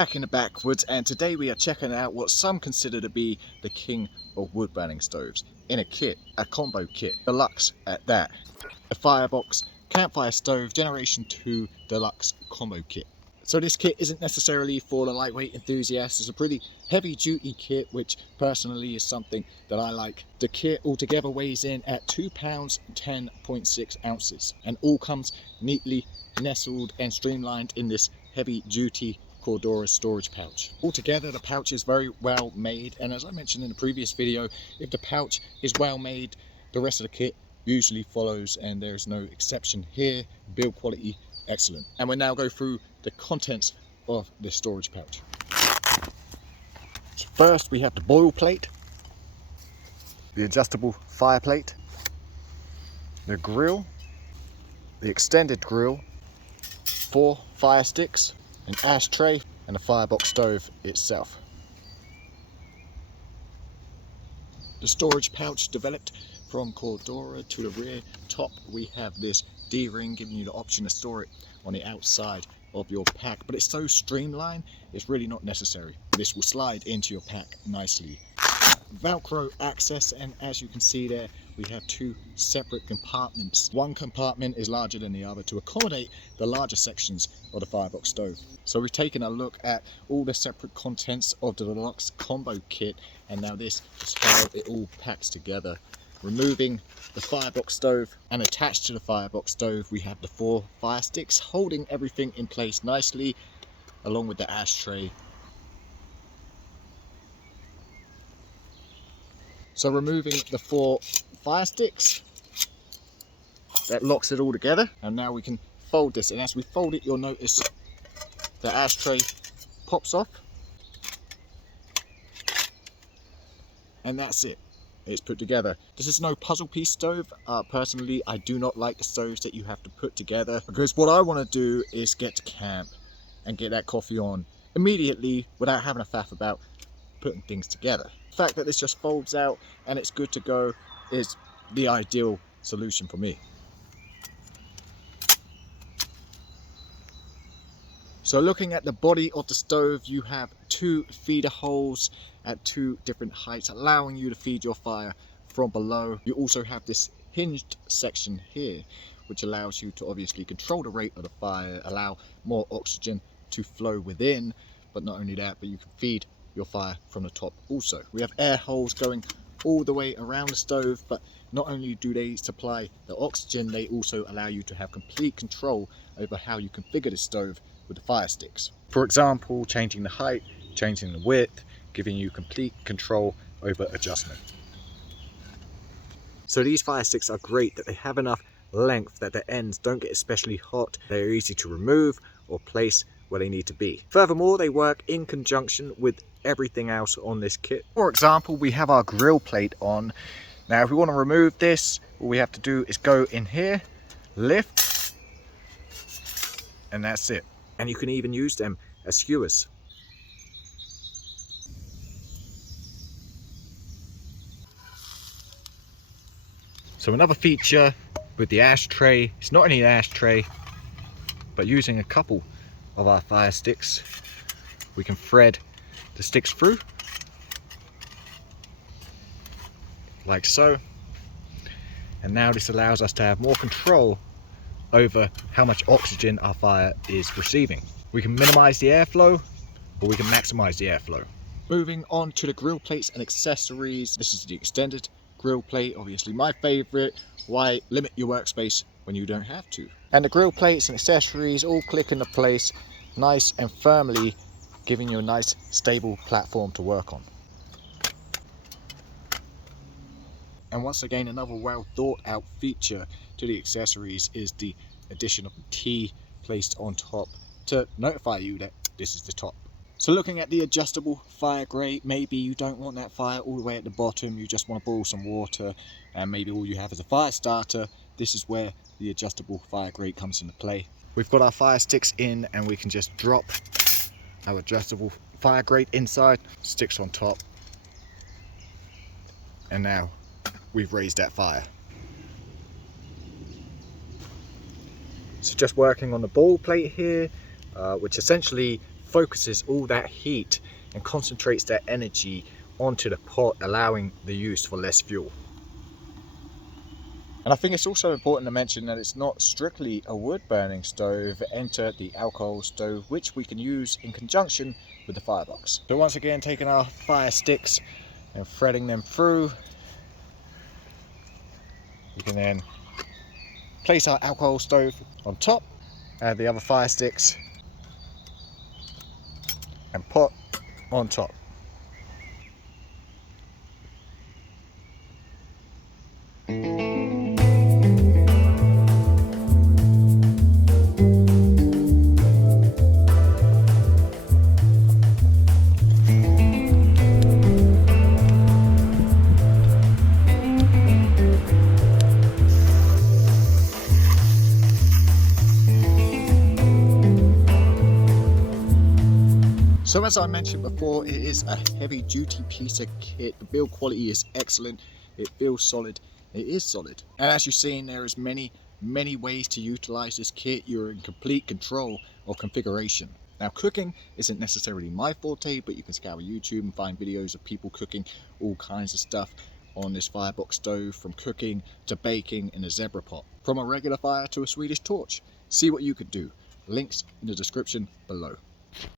Back in the backwoods, and today we are checking out what some consider to be the king of wood burning stoves in a kit, a combo kit, deluxe at that. A Firebox Campfire Stove Generation 2 Deluxe Combo Kit. So this kit isn't necessarily for the lightweight enthusiast. It's a pretty heavy duty kit, which personally is something that I like. The kit altogether weighs in at 2 pounds 10.6 ounces and all comes neatly nestled and streamlined in this heavy duty Cordura storage pouch. Altogether, the pouch is very well made, and as I mentioned in the previous video, if the pouch is well made, the rest of the kit usually follows, and there is no exception here. Build quality excellent. And we'll now go through the contents of this storage pouch. So first we have the boil plate, the adjustable fire plate, the grill, the extended grill, 4 fire sticks, an ashtray, and a Firebox stove itself. The storage pouch developed from Cordura. To the rear top we have this D-ring giving you the option to store it on the outside of your pack, but it's so streamlined it's really not necessary. This will slide into your pack nicely. Velcro access, and as you can see there we have 2 separate compartments. One compartment is larger than the other to accommodate the larger sections of the Firebox stove. So we've taken a look at all the separate contents of the Deluxe Combo Kit, and now this is how it all packs together. Removing the Firebox stove, and attached to the Firebox stove we have the 4 fire sticks holding everything in place nicely, along with the ashtray. So removing the 4 fire sticks, that locks it all together, and now we can fold this, and as we fold it you'll notice the ashtray pops off, and that's it. It's put together. This is no puzzle piece stove. Personally, I do not like the stoves that you have to put together, because what I want to do is get to camp and get that coffee on immediately without having a faff about putting things together. The fact that this just folds out and it's good to go is the ideal solution for me. So looking at the body of the stove, you have 2 feeder holes at 2 different heights, allowing you to feed your fire from below. You also have this hinged section here, which allows you to obviously control the rate of the fire, allow more oxygen to flow within, but not only that, but you can feed your fire from the top also. We have air holes going all the way around the stove, but not only do they supply the oxygen, they also allow you to have complete control over how you configure the stove with the fire sticks. For example, changing the height, changing the width, giving you complete control over adjustment. So these fire sticks are great that they have enough length that the ends don't get especially hot. They are easy to remove or place where they need to be. Furthermore, they work in conjunction with everything else on this kit. For example, we have our grill plate on. Now if we want to remove this, all we have to do is go in here, lift, and that's it. And you can even use them as skewers. So another feature with the ashtray, it's not only an ashtray, but using a couple of our fire sticks, we can thread the sticks through, like so. And now this allows us to have more control over how much oxygen our fire is receiving. We can minimize the airflow, or we can maximize the airflow. Moving on to the grill plates and accessories. This is the extended grill plate, obviously my favorite. Why limit your workspace when you don't have to? And the grill plates and accessories all click into place nice and firmly, giving you a nice stable platform to work on. And once again, another well thought out feature to the accessories is the addition of a T placed on top to notify you that this is the top. So looking at the adjustable fire grate, maybe you don't want that fire all the way at the bottom, you just want to boil some water, and maybe all you have is a fire starter. This is where the adjustable fire grate comes into play. We've got our fire sticks in, and we can just drop our adjustable fire grate inside, sticks on top, and now we've raised that fire. So just working on the ball plate here, which essentially focuses all that heat and concentrates that energy onto the pot, allowing the use for less fuel. And I think it's also important to mention that it's not strictly a wood burning stove. Enter the alcohol stove, which we can use in conjunction with the firebox. So once again, taking our fire sticks and threading them through, we can then place our alcohol stove on top, add the other fire sticks and pot on top. So as I mentioned before, it is a heavy duty piece of kit. The build quality is excellent, it feels solid, it is solid. And as you've seen, there is many ways to utilize this kit. You're in complete control of configuration. Now cooking isn't necessarily my forte, but you can scour YouTube and find videos of people cooking all kinds of stuff on this Firebox stove, from cooking to baking in a zebra pot, from a regular fire to a Swedish torch. See what you could do. Links in the description below.